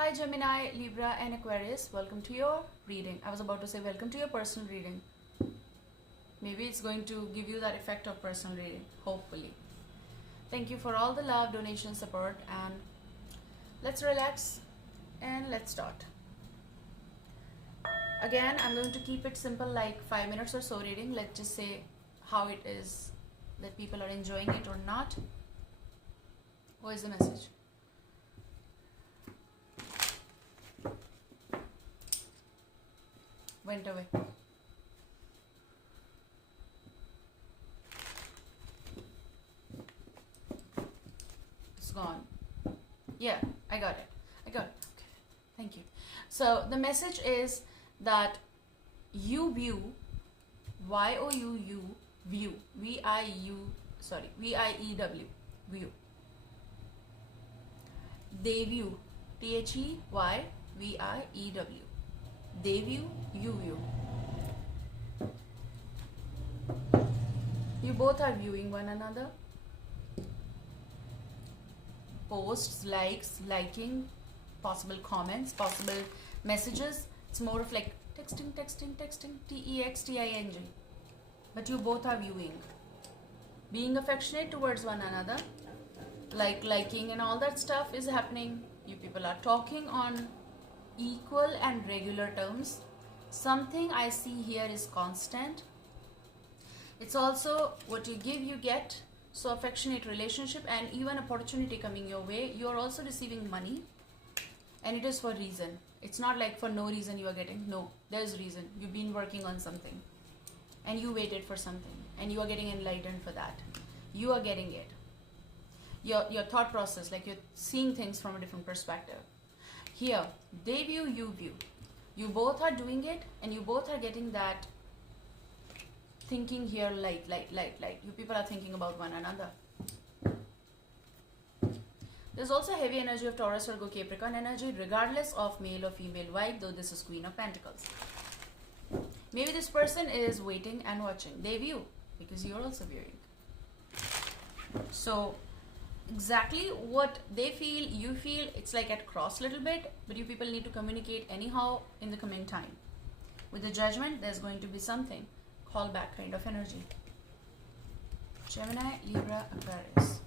Hi Gemini, Libra and Aquarius, welcome to your reading. I was about to say welcome to your personal reading. Maybe it's going to give you that effect of personal reading, hopefully. Thank you for all the love, donation, support, and let's relax and let's start. Again, I'm going to keep it simple, like 5 minutes or so reading. Let's just say how it is, that people are enjoying it or not. What is the message? Went away. It's gone. Yeah, I got it. Okay, thank you. So the message is that you view, Y-O-U-U, view, V-I-E-W, view. They view, T-H-E-Y-V-I-E-W. They view, you view. You both are viewing one another. Posts, likes, liking, possible comments, possible messages. It's more of like texting, T-E-X-T-I-N-G. But you both are viewing. Being affectionate towards one another. Liking and all that stuff is happening. You people are talking on equal and regular terms. Something I see here is constant. It's also what you give, you get. So affectionate relationship and even opportunity coming your way. You are also receiving money, and it is for reason. It's not like for no reason you are getting. No, there's reason. You've been working on something and you waited for something and you are getting enlightened for that. You are getting it. Your thought process, like you're seeing things from a different perspective. Here, they view, you view. You both are doing it and you both are getting that thinking here, light. You people are thinking about one another. There's also heavy energy of Taurus, Virgo, Capricorn energy, regardless of male or female vibe, though this is Queen of Pentacles. Maybe this person is waiting and watching. They view, because you're also viewing. So, exactly what they feel, you feel, it's like at cross a little bit, but you people need to communicate anyhow in the coming time. With the Judgment, there's going to be something. Call back kind of energy. Gemini, Libra, Aquarius.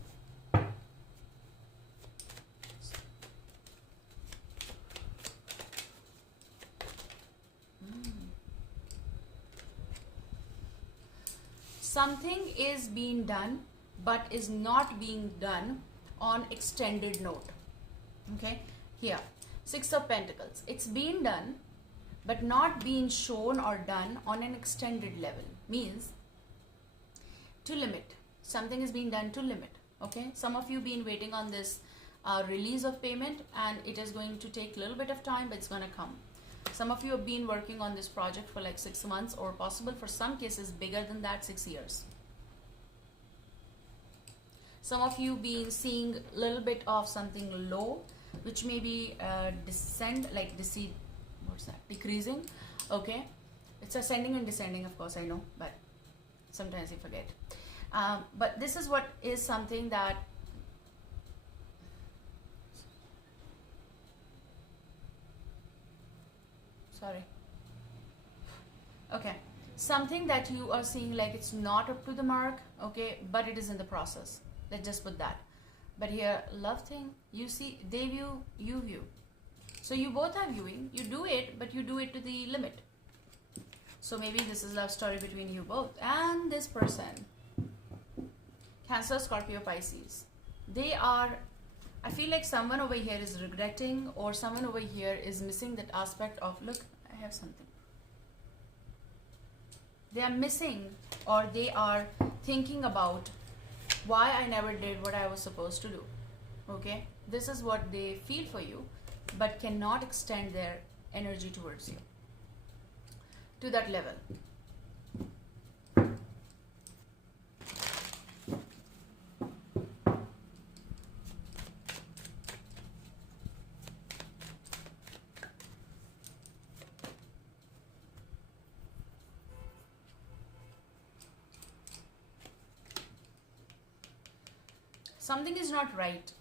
Something is being done, but is not being done on extended note. Okay, here, Six of Pentacles. It's being done, but not being shown or done on an extended level. Means to limit. Something is being done to limit. Okay, some of you been waiting on this release of payment, and it is going to take a little bit of time, but it's going to come. Some of you have been working on this project for like 6 months, or possible for some cases bigger than that, 6 years. Some of you been seeing a little bit of something low, which may be descend, like what's that? Decreasing. Okay, it's ascending and descending, of course, I know, but sometimes you forget. But this is what is something that okay, something that you are seeing like it's not up to the mark, okay, but it is in the process. Let's just put that. But here, love thing, you see, they view, you view. So you both are viewing, you do it, but you do it to the limit. So maybe this is love story between you both. And this person, Cancer, Scorpio, Pisces, they are, I feel like someone over here is regretting, or someone over here is missing that aspect of, look, I have something. They are missing, or they are thinking about why I never did what I was supposed to do. Okay, this is what they feel for you, but cannot extend their energy towards you to that level. Something is not right.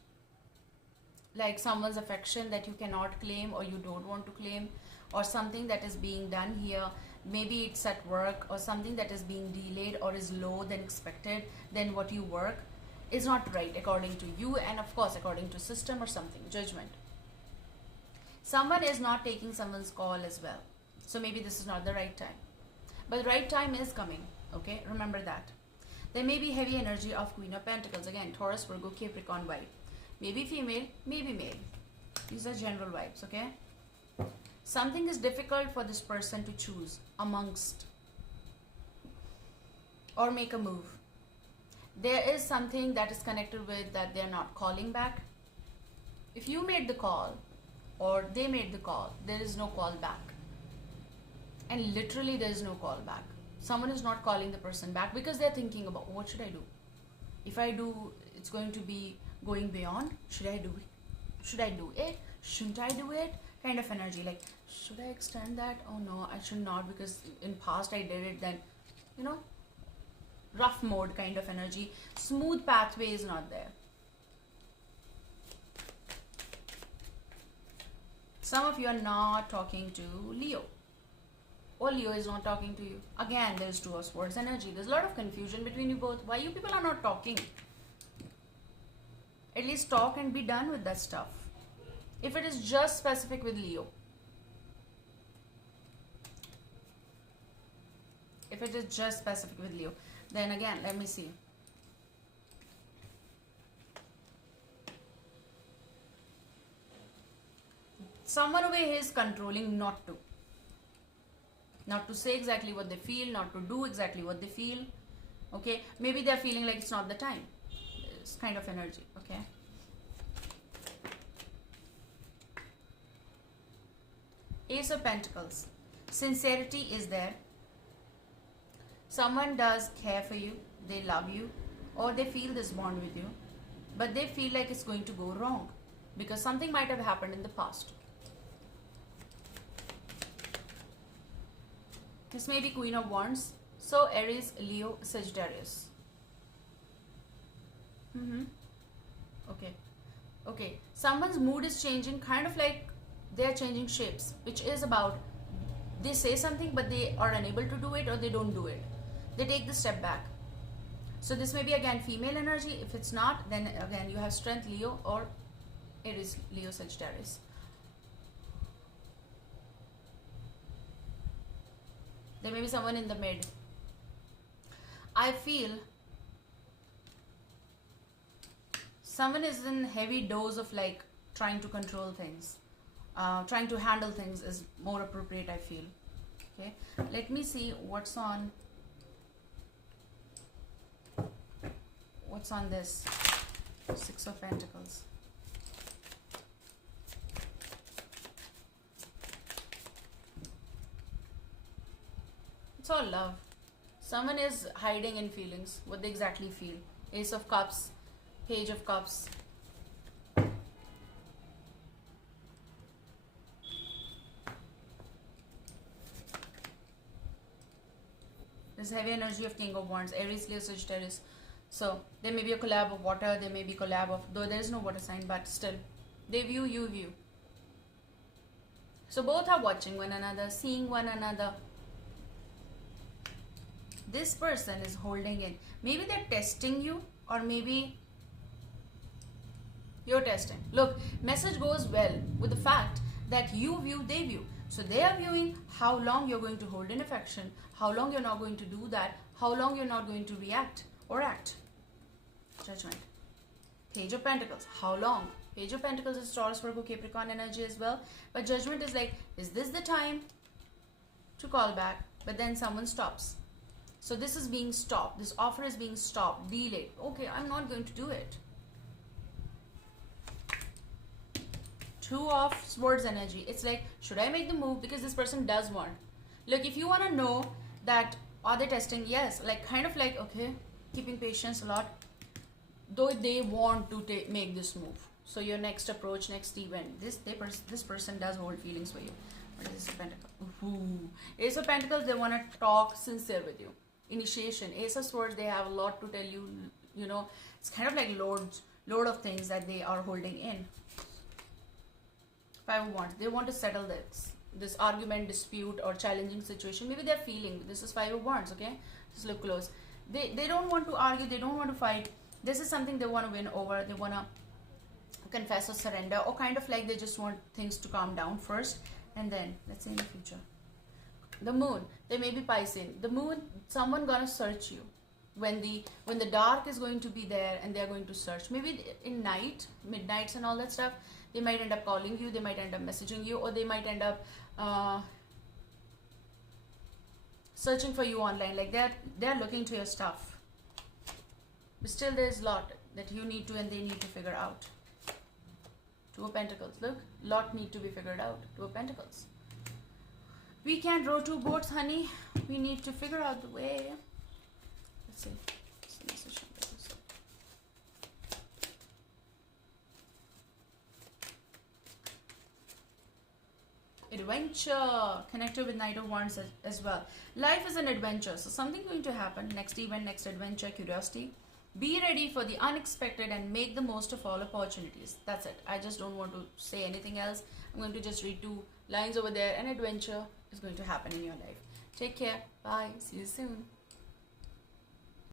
like someone's affection that you cannot claim or you don't want to claim, or something that is being done here. Maybe it's at work, or something that is being delayed or is low than expected, than what you work, is not right according to you, and of course according to system or something. Judgment. Someone is not taking someone's call as well. So maybe this is not the right time. But the right time is coming. Okay, remember that. There may be heavy energy of Queen of Pentacles. Again, Taurus, Virgo, Capricorn vibe. Maybe female, maybe male. These are general vibes, okay? Something is difficult for this person to choose amongst or make a move. There is something that is connected with that they're not calling back. If you made the call or they made the call, there is no call back. And literally there is no call back. Someone is not calling the person back because they're thinking about, what should I do? If I do, it's going to be going beyond. Should I do it? Should I do it? Shouldn't I do it? Kind of energy, like, should I extend that? Oh no, I should not, because in past I did it. Then, you know, rough mode kind of energy. Smooth pathway is not there. Some of you are not talking to Leo, or Leo is not talking to you. Again, there's Two of Swords energy. There's a lot of confusion between you both. Why you people are not talking? At least talk and be done with that stuff. If it is just specific with Leo. If it is just specific with Leo, then again, let me see. Someone over here is controlling not to. Not to say exactly what they feel, not to do exactly what they feel. Okay, maybe they're feeling like it's not the time. It's kind of energy, okay? Ace of Pentacles. Sincerity is there. Someone does care for you, they love you, or they feel this bond with you, but they feel like it's going to go wrong because something might have happened in the past. This may be Queen of Wands. So Aries, Leo, Sagittarius. Okay. Okay. Someone's mood is changing, kind of like they are changing shapes, which is about they say something but they are unable to do it, or they don't do it. They take the step back. So this may be again female energy. If it's not, then again you have Strength, Leo, or Aries, Leo, Sagittarius. There may be someone in the mid. I feel someone is in heavy dose of like trying to control things. Trying to handle things is more appropriate, I feel. Okay, let me see what's on this Six of Pentacles. It's all love. Someone is hiding in feelings, what they exactly feel. Ace of Cups, Page of Cups. This heavy energy of King of Wands, Aries, Leo, Sagittarius. So there may be a collab of water, there may be collab of, though there is no water sign, but still they view, you view. So both are watching one another, seeing one another. This person is holding in. Maybe they're testing you, or maybe you're testing. Look, message goes well with the fact that you view, they view. So they are viewing how long you're going to hold in affection, how long you're not going to do that, how long you're not going to react or act. Judgment. Page of Pentacles. How long? Page of Pentacles is Taurus, Virgo, Capricorn energy as well. But Judgment is like, is this the time to call back? But then someone stops. So this is being stopped. This offer is being stopped, delayed. Okay, I'm not going to do it. Two of Swords energy. It's like, should I make the move? Because this person does want. Look, if you want to know that, are they testing? Yes. Like, kind of like, okay, keeping patience a lot. Though they want to make this move. So your next approach, next event. This person does hold feelings for you. What is Ace of Pentacles? Ooh. Ace of Pentacles, they want to talk sincere with you. Initiation. Ace of Swords, they have a lot to tell you. You know, it's kind of like load of things that they are holding in. Five of Wands. They want to settle this argument, dispute, or challenging situation. Maybe they're feeling, this is Five of Wands, okay? Just look close. They don't want to argue, they don't want to fight. This is something they want to win over. They want to confess or surrender, or kind of like they just want things to calm down first, and then let's say in the future. The Moon. They may be Piscean. The Moon, someone gonna search you when the dark is going to be there, and they're going to search. Maybe in night, midnights and all that stuff. They might end up calling you, they might end up messaging you, or they might end up searching for you online. Like they're looking to your stuff. But still there's a lot that you need to and they need to figure out. Two of Pentacles. Look, lot need to be figured out. Two of Pentacles. We can't row two boats, honey. We need to figure out the way. Let's see. Adventure. Connected with Knight of Wands as well. Life is an adventure. So something going to happen. Next event, next adventure, curiosity. Be ready for the unexpected and make the most of all opportunities. That's it. I just don't want to say anything else. I'm going to just read two lines over there. An adventure is going to happen in your life. Take care. Bye. See you soon.